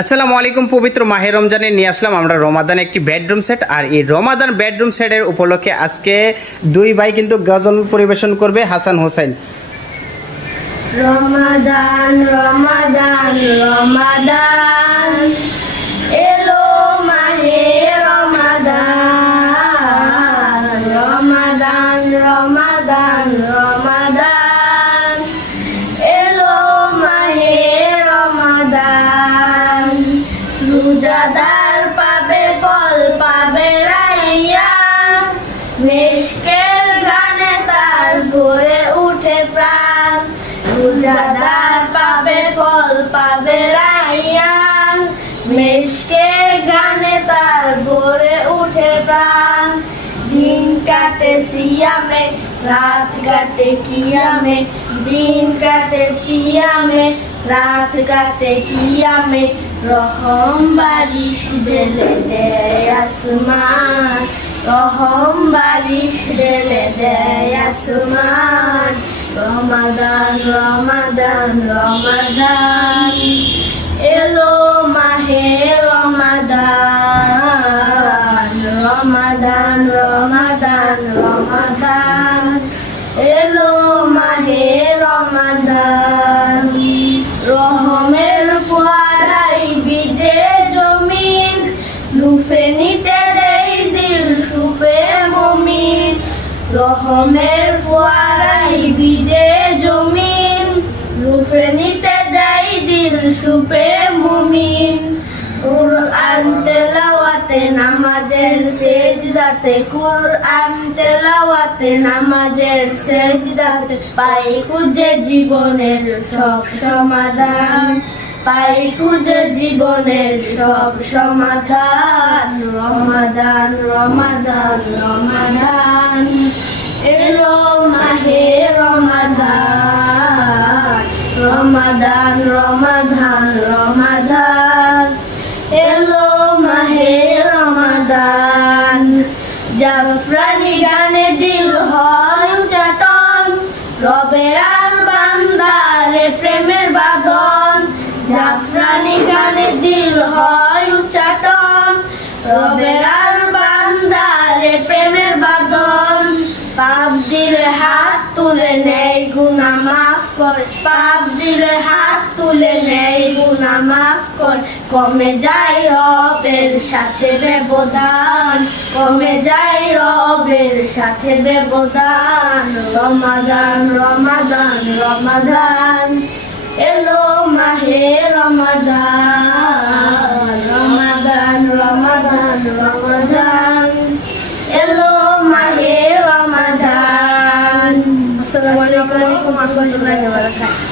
আসসালামু আলাইকুম, পবিত্র মাহের রমজানে নিয়ে আসলাম আমরা রমাদান একটি বেডরুম সেট আর এই রমাদান বেডরুম সেটের উপলক্ষে আজকে দুই ভাই কিন্তু গজল পরিবেশন করবে হাসান হোসেন। রমাদান রমাদান রমাদান। রোজাদার পাবে ফল পাবে রাইয়া মেশকের গানে তার ভরে উঠে প্রাণ রোজাদার পাবে ফল পাবে রাইয়ান মেশকের গানে তার ভরে উঠে প্রাণ দিন কাটে সিয়ামে রাত কাটে কিয়ামে দিন কাটে সিয়ামে রাত কাটে কিয়ামে রহম বারিশ বেলে দেয় আসমান। রহম বারিশ বেলে দেয় আসমান। রমাদান রমাদান রমাদান। এলো মাহে রমাদান। রমাদান রমাদান রমাদান। এলো মাহে রমাদান। রহমের ফোয়ারাই বিজে জমিন রুফে নিতে দেই দিল সুপে মুমিন। কুরআন তেলাওয়াতে নামাজের সেজদাতে, কুরআন তেলাওয়াতে নামাজের সেজদাতে পাই খুঁজে জীবনের সব সমাধান, পাই খুঁজে জীবনের সব সমাধান। রমাদান রমাদান রমাদান। রমাদান রমাদান রমাদান। এলো মাহে রমাদান। জাফরানি গানে দিল হয় চাটন রবের আর বান্দারে প্রেমের বাদন জাফরানি গানে দিল হয় উচ্চাটন রবের করে পাপ দিলে হাত তুলে নেই গুণা মাফ কর। কমে যায় রবের সাথে ব্যবধান, কমে যায় রবের সাথে ব্যবধান। রমাদান রমাদান রমাদান, এলো মাহে রমাদান। মাহে রমাদান আসসালামু